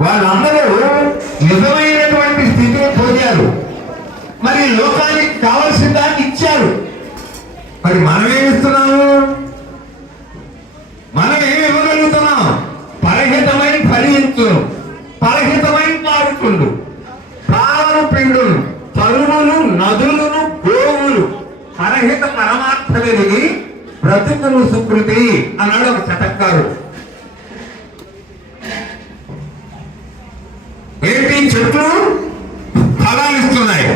వాళ్ళందరూ నిజమైనటువంటి స్థితిని పొందారు. మరి లోకానికి కావలసిన దాన్ని ఇచ్చారు. మరి మనం ఏమిస్తున్నాము మనం ఏమి ఇవ్వగలుగుతున్నాం? పరహితమైన ఫలించు పరహితమైన మారుతుండు. ప్రాణు పిండులు తరువులు నదులను గోవులు పరహిత పరమార్థ వెలిగి బ్రతుకును సుకృతి అన్నాడు ఒక శతకారు చెట్లు ఫలాలు ఇస్తున్నాయి.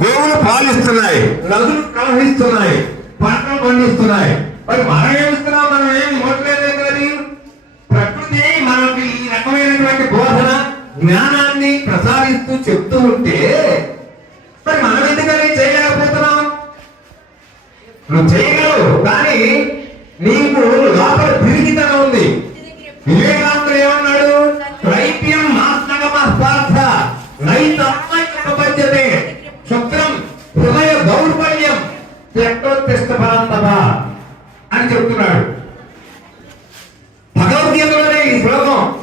గోవులు పాలిస్తున్నాయి నదులు ప్రవహిస్తున్నాయి పంటలు పండిస్తున్నాయి. మరి మనం ఏమిస్తున్నాం మనం ఏమి ఇవ్వట్లేదు కానీ ప్రకృతి మనకి ఈ రకమైనటువంటి బోధన జ్ఞానాన్ని ప్రసారిస్తూ చెప్తూ ఉంటే మరి మనం ఎందుకని చేయలేకపోతున్నాం? నువ్వు చేయగలవు కానీ నీకు లోపల తిరిగితనం ఉంది. వివేక పదార్థ మాస్నగమార్థ పద్యతే శుక్రం హృదయ దౌర్బల్యం ఎక్కడోత్తిష్ట పరంతమ అని చెప్తున్నాడు. భగవద్గీతలోనే ఈ శ్లోకం.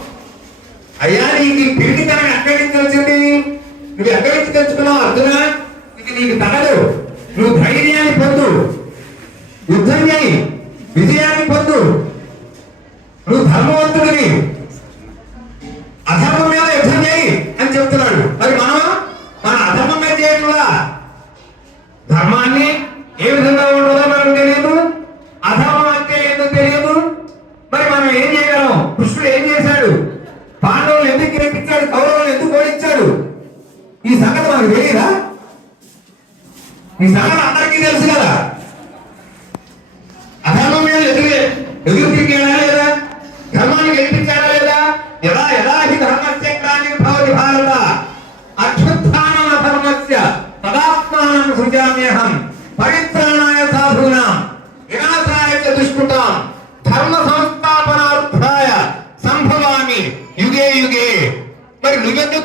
అయ్యా నీకు ఈ పిరికితనం ఎక్కడి నుంచి వచ్చింది? నువ్వు ఎక్కడి నుంచి తెచ్చుకున్నావు అర్జున? ఇది నీకు తగదు. నువ్వు ధైర్యాన్ని పొందు. యుద్ధం చేయి. విజయాన్ని పొందు. నువ్వు ధర్మవంతుడివి. ఏ విధంగా ఉండదో మనకు తెలియదు. అధమం అంటే ఏందో తెలియదు. మరి మనం ఏం చేయగలం? కృష్ణుడు ఏం చేశాడు? పాండవులు ఎందుకు గిరెక్కించాడు కౌరవులు ఎందుకు ఓడించాడు? ఈ సంగతి మనకు తెలియదా? ఈ సంగతి అందరికీ తెలుసు కదా. అధర్మం మీద ఎదురు ఎదురు తిరిగాడా లేదా? ధర్మాన్ని గెలిపించాడా లేదా? ఎలా ఎలా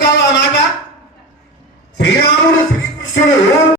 చెప్తావా మాట శ్రీరాముడు శ్రీకృష్ణుడు